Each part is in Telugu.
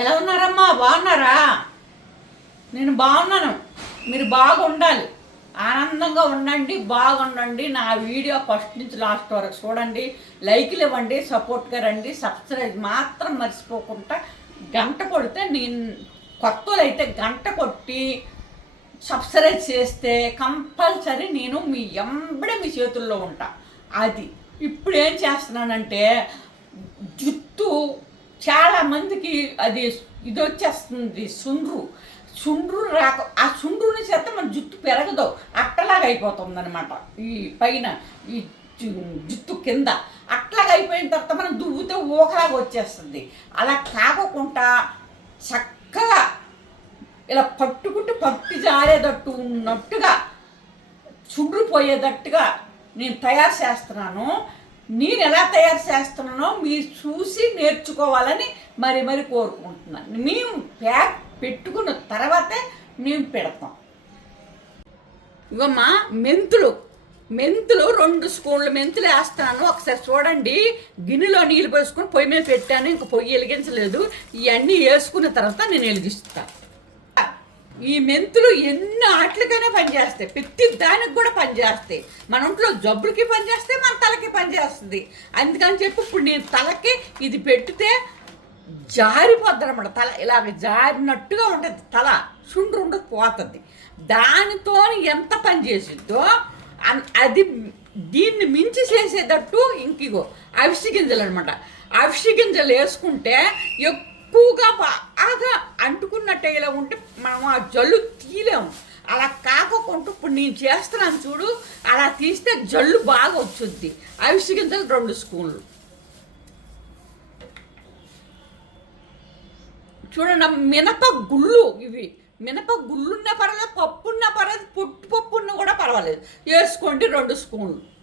ఎలా ఉన్నారమ్మా? బాగున్నారా? నేను బాగున్నాను. మీరు బాగుండాలి. ఆనందంగా ఉండండి బాగుండండి. నా వీడియో ఫస్ట్ నుంచి లాస్ట్ వరకు చూడండి. లైక్లు ఇవ్వండి సపోర్ట్గా రండి. సబ్స్క్రైబ్ మాత్రం మర్చిపోకుండా గంట కొడితే నేను కొత్తలు అయితే గంట కొట్టి సబ్స్క్రైబ్ చేస్తే కంపల్సరీ నేను మీ ఎంబడే మీ చేతుల్లో ఉంటా. అది ఇప్పుడు ఏం చేస్తున్నానంటే జుట్టు చాలా మందికి అది ఇది వచ్చేస్తుంది సుండ్రు. సుండ్రు రాక ఆ సుండ్రుని చేత మన జుట్టు పెరగదు. అట్టలాగా అయిపోతుంది అనమాట ఈ పైన ఈ జుట్టు కింద. అట్లాగా అయిపోయిన తర్వాత మనం దువ్వుతే ఊకలాగా వచ్చేస్తుంది. అలా కాకుండా చక్కగా ఇలా పట్టుకుంటూ పట్టు జారేటట్టు ఉన్నట్టుగా చుండ్రిపోయేటట్టుగా నేను తయారు చేస్తున్నాను. నేను ఎలా తయారు చేస్తున్నానో మీరు చూసి నేర్చుకోవాలని మరి మరి కోరుకుంటున్నాను. మేము ప్యాక్ పెట్టుకున్న తర్వాతే మేము పెడతాం. ఇవమ్మా మెంతులు. మెంతులు రెండు స్పూన్లు మెంతులు వేస్తాను. ఒకసారి చూడండి. గిన్నెలో నీళ్ళు పోసుకొని పొయ్యి మీద పెట్టాను. ఇంకా పొయ్యి వెలిగించలేదు. ఇవన్నీ వేసుకున్న తర్వాత నేను వెలిగిస్తాను. ఈ మెంతులు ఎన్ని ఆటలకైనా పనిచేస్తాయి. ప్రతి దానికి కూడా పనిచేస్తాయి. మన ఒంట్లో జబ్బులకి పనిచేస్తాయి మన తలకి పనిచేస్తుంది. అందుకని చెప్పి ఇప్పుడు నేను తలకి ఇది పెడితే జారిపోద్ది అనమాట తల ఇలాగ జారినట్టుగా ఉంటుంది. తల చుండ్రు ఉండదు పోతుంది. దానితో ఎంత పని చేసిద్దో అది దీన్ని మించి చేసేటట్టు ఇంకిగో అవిసి గింజలు అనమాట అవిసి గింజలు వేసుకుంటే ఎక్కువగా బాగా అంటుకున్నట్టు ఇలా ఉంటే మనం ఆ జల్లు తీయలేము. అలా కాకుండా ఇప్పుడు నేను చేస్తున్నాను చూడు అలా తీస్తే జల్లు బాగా వచ్చుద్ది. అవిసి గింజలు రెండు స్పూన్లు. చూడండి మినప గుళ్ళు ఇవి. మినప గుళ్ళున్నా పర్వాలేదు పప్పు ఉన్నా పర్వాలేదు పొట్టు పప్పు ఉన్నా కూడా పర్వాలేదు. వేసుకోండి రెండు స్పూన్లు.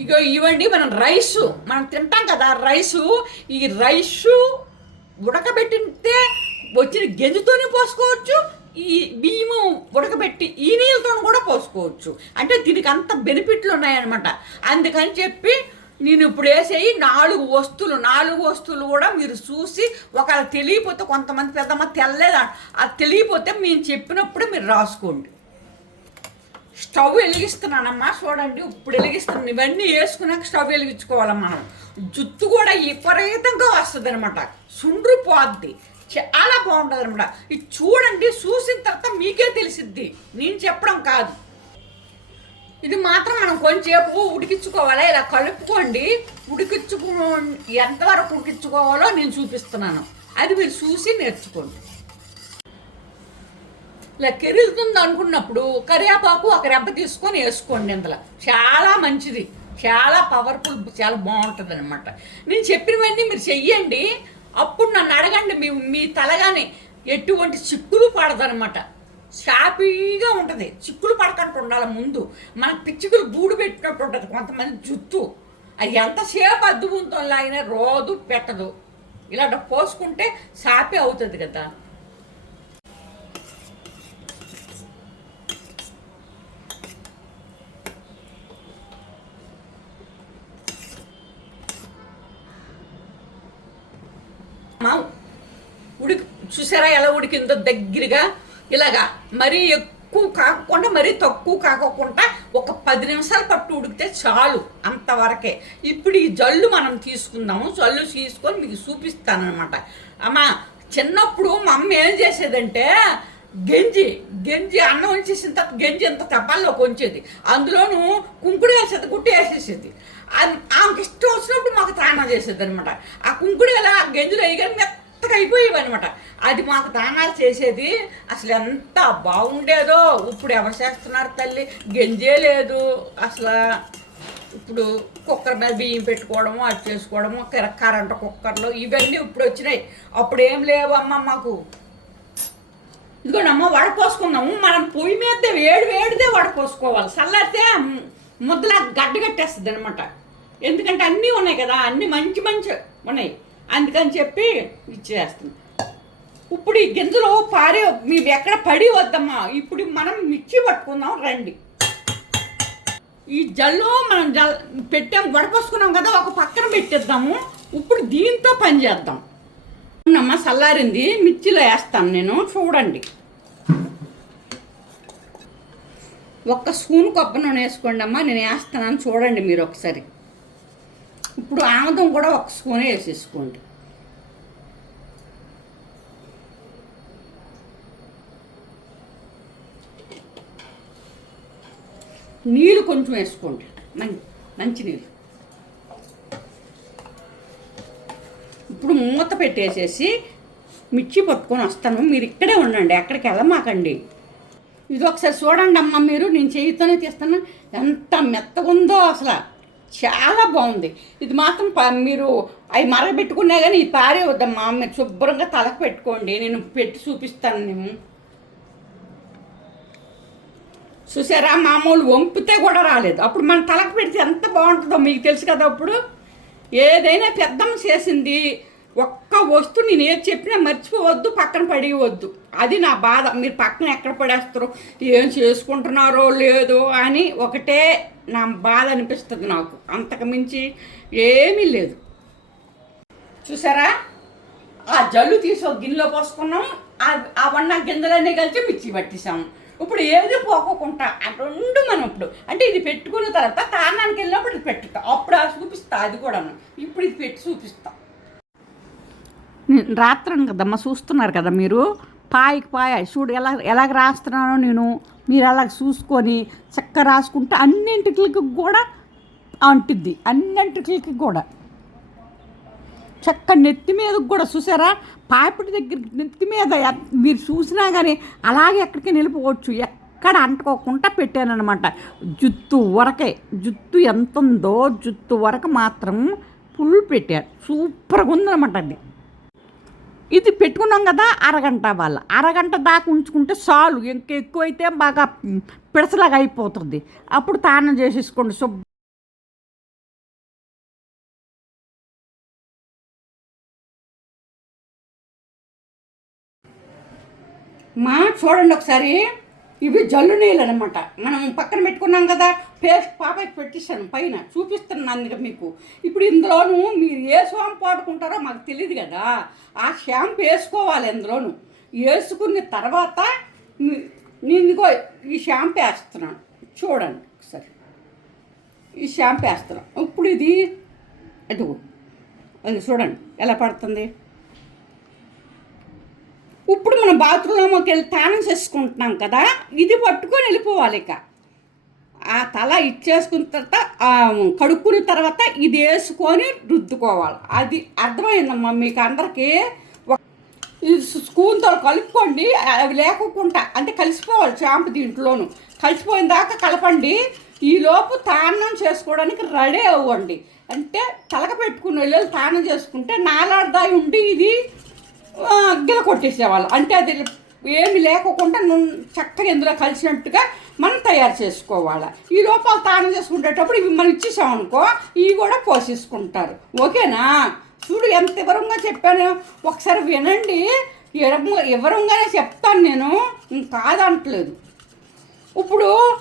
ఇగో ఇవ్వండి మనం రైసు మనం తింటాం కదా రైసు ఈ రైసు ఉడకబెట్టితే వచ్చిన గెంజుతోనే పోసుకోవచ్చు ఈ బియ్యము ఉడకబెట్టి ఈ నీళ్ళతో కూడా పోసుకోవచ్చు. అంటే దీనికి అంత బెనిఫిట్లు ఉన్నాయన్నమాట. అందుకని చెప్పి నేను ఇప్పుడు వేసేయి నాలుగు వస్తువులు నాలుగు వస్తువులు కూడా మీరు చూసి ఒకవేళ తెలియపోతే కొంతమంది పెద్దమ్మ తెల్లేదా? అది తెలియపోతే మేము చెప్పినప్పుడు మీరు రాసుకోండి. స్టవ్ వెలిగిస్తున్నానమ్మా చూడండి ఇప్పుడు వెలిగిస్తున్నాను. ఇవన్నీ వేసుకున్నాక స్టవ్ వెలిగించుకోవాలి మనం. జుట్టు కూడా విపరీతంగా వస్తుంది అనమాట సుండ్రు పోద్ది. చాలా బాగుంటుంది అనమాట ఇది చూడండి చూసిన తర్వాత మీకే తెలిసిద్ది. నేను చెప్పడం కాదు. ఇది మాత్రం మనం కొంచెంసేపు ఉడికించుకోవాలి. ఇలా కలుపుకోండి. ఉడికించుకు ఎంతవరకు ఉడికించుకోవాలో నేను చూపిస్తున్నాను. అది మీరు చూసి నేర్చుకోండి. ఇలా కెరులుతుంది అనుకున్నప్పుడు కరివేపాకు ఒక రెబ్బ తీసుకొని వేసుకోండి ఇందులో. చాలా మంచిది. చాలా పవర్ఫుల్ చాలా బాగుంటుంది అనమాట నేను చెప్పినవన్నీ మీరు చెయ్యండి. అప్పుడు నన్ను అడగండి. మీ మీ తలగానే ఎటువంటి చిక్కులు పడదనమాట షాపీగా ఉంటుంది. చిక్కులు పడకుండా ఉండాలి ముందు. మన పిచ్చుకులు గూడు పెట్టినట్టు ఉంటుంది. కొంతమంది జుత్తు. అది ఎంతసేపు అద్దుకుంతో అయినా రోజు పెట్టదు. ఇలా పోసుకుంటే సాపి అవుతుంది కదా. ఉడికి చూసారా ఎలా ఉడికిందో దగ్గరగా ఇలాగా మరీ ఎక్కువ కాకుండా మరీ తక్కువ కాకోకుండా ఒక పది నిమిషాలు పట్టు ఉడికితే చాలు అంతవరకే. ఇప్పుడు ఈ జల్లు మనం తీసుకుందాము. జల్లు తీసుకొని మీకు చూపిస్తానమాట అమ్మ చిన్నప్పుడు మా అమ్మ ఏం చేసేదంటే గెంజి గెంజి అన్నం వచ్చేసిన తర్వాత గెంజి అంత తపాల్లోకి కొంచేది అందులోనూ కుంకుడు వేసేది గుట్టి వేసేసేది. ఆమెకి ఇష్టం వచ్చినప్పుడు మాకు తానా చేసేది అనమాట ఆ కుంకుడు ఎలా గెంజులు వేయగానే మెత్తగా అయిపోయేవి అనమాట అది మాకు తానాలు చేసేది. అసలు ఎంత బాగుండేదో. ఇప్పుడు ఎవరు చేస్తున్నారు తల్లి? గెంజే లేదు. అసలు ఇప్పుడు కుక్కర్ మీద బియ్యం పెట్టుకోవడము అది చేసుకోవడము కర- కరెంటు కుక్కర్లు ఇవన్నీ ఇప్పుడు వచ్చినాయి. అప్పుడు ఏం లేవు మాకు. ఇదిగోండి అమ్మ వడపోసుకున్నాము మనం పొయ్యి మీద వేడి వేడిదే వడపోసుకోవాలి చల్లారితే ముద్దలా గడ్డగట్టేస్తుంది అనమాట ఎందుకంటే అన్నీ ఉన్నాయి కదా అన్నీ మంచి మంచి ఉన్నాయి. అందుకని చెప్పి ఇచ్చేస్తుంది. ఇప్పుడు ఈ గింజలు పారే మీరు ఎక్కడ పడి వద్దమ్మా. ఇప్పుడు మనం మిర్చి పట్టుకుందాం రండి. ఈ జల్లు మనం జల్ పెట్టాం వడపోసుకున్నాం కదా ఒక పక్కన పెట్టేద్దాము. ఇప్పుడు దీంతో పని చేద్దాం. అమ్మ చల్లారింది మిర్చిలో వేస్తాను నేను చూడండి. ఒక్క స్పూన్ కొబ్బరి నూనె వేసుకోండి అమ్మా నేను వేస్తున్నాను చూడండి మీరు ఒకసారి. ఇప్పుడు ఆముదం కూడా ఒక స్పూనే వేసేసుకోండి. నీళ్ళు కొంచెం వేసుకోండి మంచి మంచి నీళ్ళు ఇప్పుడు మూత పెట్టేసేసి మిర్చి పట్టుకొని వస్తాను. మీరు ఇక్కడే ఉండండి ఎక్కడికి వెళ్ళమాకండి. ఇది ఒకసారి చూడండి అమ్మ మీరు నేను చేయితోనే తీస్తాను. ఎంత మెత్తగా ఉందో అసలు. చాలా బాగుంది. ఇది మాత్రం ప- మీరు అవి మరగబెట్టుకున్నా కానీ ఇది పారే వద్దమ్మా మీరు శుభ్రంగా తలకు పెట్టుకోండి. నేను పెట్టి చూపిస్తాను నేను. చూసారా? మామూలు వంపితే కూడా రాలేదు. అప్పుడు మన తలకు పెడితే ఎంత బాగుంటుందో మీకు తెలుసు కదా అప్పుడు? ఏదైనా పెద్దమ్మ చేసింది. ఒక్క వస్తువు నేను ఏది చెప్పినా మర్చిపోవద్దు పక్కన పడేయవద్దు. అది నా బాధ. మీరు పక్కన ఎక్కడ పడేస్తారు? ఏం చేసుకుంటున్నారో లేదో అని ఒకటే నా బాధ అనిపిస్తుంది నాకు. అంతకు మించి ఏమీ లేదు. చూసారా? ఆ జల్లు తీసి ఒక గిన్నెలో పోసుకున్నాం. ఆ- వన్న గింజలన్నీ కలిసి మిర్చి పట్టేసాము ఇప్పుడు ఏది పోకోకుండా ఆ రెండు మనం ఇప్పుడు అంటే ఇది పెట్టుకున్న తర్వాత తానానికి వెళ్ళినప్పుడు ఇది పెట్టుతా అప్పుడు ఆ చూపిస్తా అది కూడాను. ఇప్పుడు ఇది పెట్టి చూపిస్తా. రాత్రను కదమ్మా చూస్తున్నారు కదా మీరు? పాయికి పాయ చూడు ఎలా ఎలాగ రాస్తున్నానో నేను. మీరు అలాగ చూసుకొని చక్కగా రాసుకుంటే అన్నింటికి కూడా అంటుద్ది. అన్నింటికి కూడా. చక్క నెత్తి మీద కూడా చూసారా? పాపిడి దగ్గర నెత్తి మీద మీరు చూసినా కానీ అలాగే ఎక్కడికి నిలిపోవచ్చు. ఎక్కడ అంటుకోకుండా పెట్టానమాట జుత్తు వరకే. జుత్తు ఎంత ఉందో జుత్తు వరకు మాత్రం ఫుల్ పెట్టారు. సూపర్గా ఉందన్నమాట అది. ఇది పెట్టుకున్నాం కదా అరగంట వాళ్ళ. అరగంట దాకా ఉంచుకుంటే చాలు. ఇంక ఎక్కువైతే బాగా పిడసలాగా అయిపోతుంది. అప్పుడు తానం చేసేసుకోండి. శుభ్ర మా చూడండి ఒకసారి. ఇవి జల్లు నీళ్ళు అనమాట మనం పక్కన పెట్టుకున్నాం కదా పేస్ట్ పాపకి పెట్టేశాను పైన చూపిస్తున్నాను మీకు. ఇప్పుడు ఇందులోనూ మీరు ఏ షాంపూ వాడుకుంటారో మాకు తెలియదు కదా. ఆ షాంపూ వేసుకోవాలి ఇందులోను. వేసుకున్న తర్వాత నీ- నేను ఈ షాంపూ వేస్తున్నాను. చూడండి ఒకసారి. ఈ షాంపూ వేస్తున్నాను. ఇప్పుడు ఇది అదిగో అది చూడండి ఎలా పడుతుంది. ఇప్పుడు మనం బాత్రూంలోకి వెళ్ళి తానం చేసుకుంటున్నాం కదా ఇది పట్టుకొని వెళ్ళిపోవాలి ఇక. ఆ తల ఇచ్చేసుకున్న తర్వాత కడుక్కున్న తర్వాత ఇది వేసుకొని రుద్దుకోవాలి. అది అర్థమైందమ్మా మీకు అందరికీ? ఒక- స్పూన్తో కలుపుకోండి అవి లేకుండా అంటే కలిసిపోవాలి చాంపు దీంట్లోను. కలిసిపోయిన దాకా కలపండి ఈలోపు తానం చేసుకోవడానికి రెడీ అవ్వండి. అంటే తలక పెట్టుకుని వెళ్ళి తానం చేసుకుంటే నాలాడదాయి ఉండి ఇది గిల కొట్టేసేవాళ్ళు. అంటే అది ఏమి లేకుండా చక్కగా ఇందులో కలిసినట్టుగా మనం తయారు చేసుకోవాలి. ఈ లోపాలు తానం చేసుకునేటప్పుడు ఇవి మనం ఇచ్చేసామనుకో ఇవి కూడా పోసేసుకుంటారు. ఓకేనా? చూడు ఎంత వివరంగా చెప్పాను. ఒకసారి వినండి. వివరంగా వివరంగానే చెప్తాను నేను. ఇంక కాదంటలేదు. ఇప్పుడు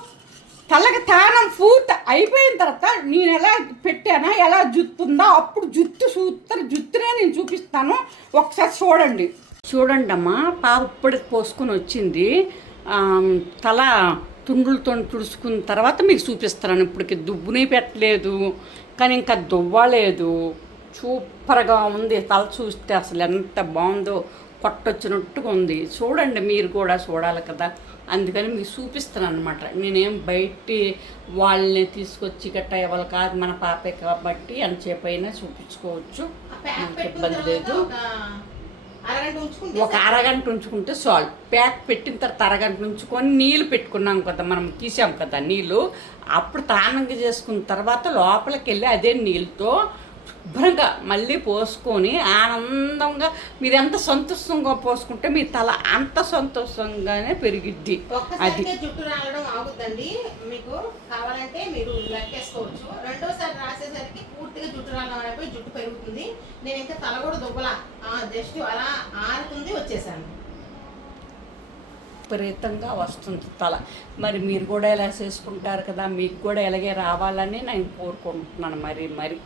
తలకి తానం పూర్తి అయిపోయిన తర్వాత నేను ఎలా పెట్టానా ఎలా జుత్తుందా అప్పుడు జుత్తు సూత్ర జుత్తునే నేను చూపిస్తాను. ఒకసారి చూడండి. చూడండి అమ్మా పాప ఇప్పటికి పోసుకొని వచ్చింది. తల తుండ్రులతో తుడుచుకున్న తర్వాత మీకు చూపిస్తాను ఇప్పటికి దుబ్బుని పెట్టలేదు కానీ ఇంకా దువ్వలేదు. సూపర్గా ఉంది. తల చూస్తే అసలు ఎంత బాగుందో కొట్టొచ్చినట్టుగా ఉంది. చూడండి మీరు కూడా చూడాలి కదా. అందుకని మీకు చూపిస్తున్నాను అనమాట నేనేం బయటి వాళ్ళని తీసుకొచ్చి గట్ట ఇవ్వాలి కాదు మన పాపే కాబట్టి ఎంతసేపు అయినా చూపించుకోవచ్చు ఇబ్బంది లేదు. ఒక అరగంట ఉంచుకుంటే చాలు. ప్యాక్ పెట్టిన తర్వాత అరగంట ఉంచుకొని నీళ్ళు పెట్టుకున్నాం కదా మనం తీసాం కదా నీళ్ళు. అప్పుడు తానంగా చేసుకున్న తర్వాత లోపలికి వెళ్ళి అదే నీళ్ళతో శుభ్రంగా మళ్ళీ పోసుకొని ఆనందంగా మీరు ఎంత సంతోషంగా పోసుకుంటే మీ తల అంత సంతోషంగానే పెరిగిద్ది. అది. జుట్టు రాలడం ఆగుద్దండి. మీకు కావాలంటే మీరు లెక్కేసుకోవచ్చు. రెండోసారి రాసేసరికి పూర్తిగా జుట్టు రాలడం అయిపోయి జుట్టు పెరుగుతుంది. నేను ఇంకా తల కూడా దుబ్బలా. జస్ట్ అలా ఆరుతుంది వచ్చేసాను. విపరీతంగా వస్తుంది తల. మరి మీరు కూడా ఇలా చేసుకుంటారు కదా మీకు కూడా ఇలాగే రావాలని నేను కోరుకుంటున్నాను మరి మరి.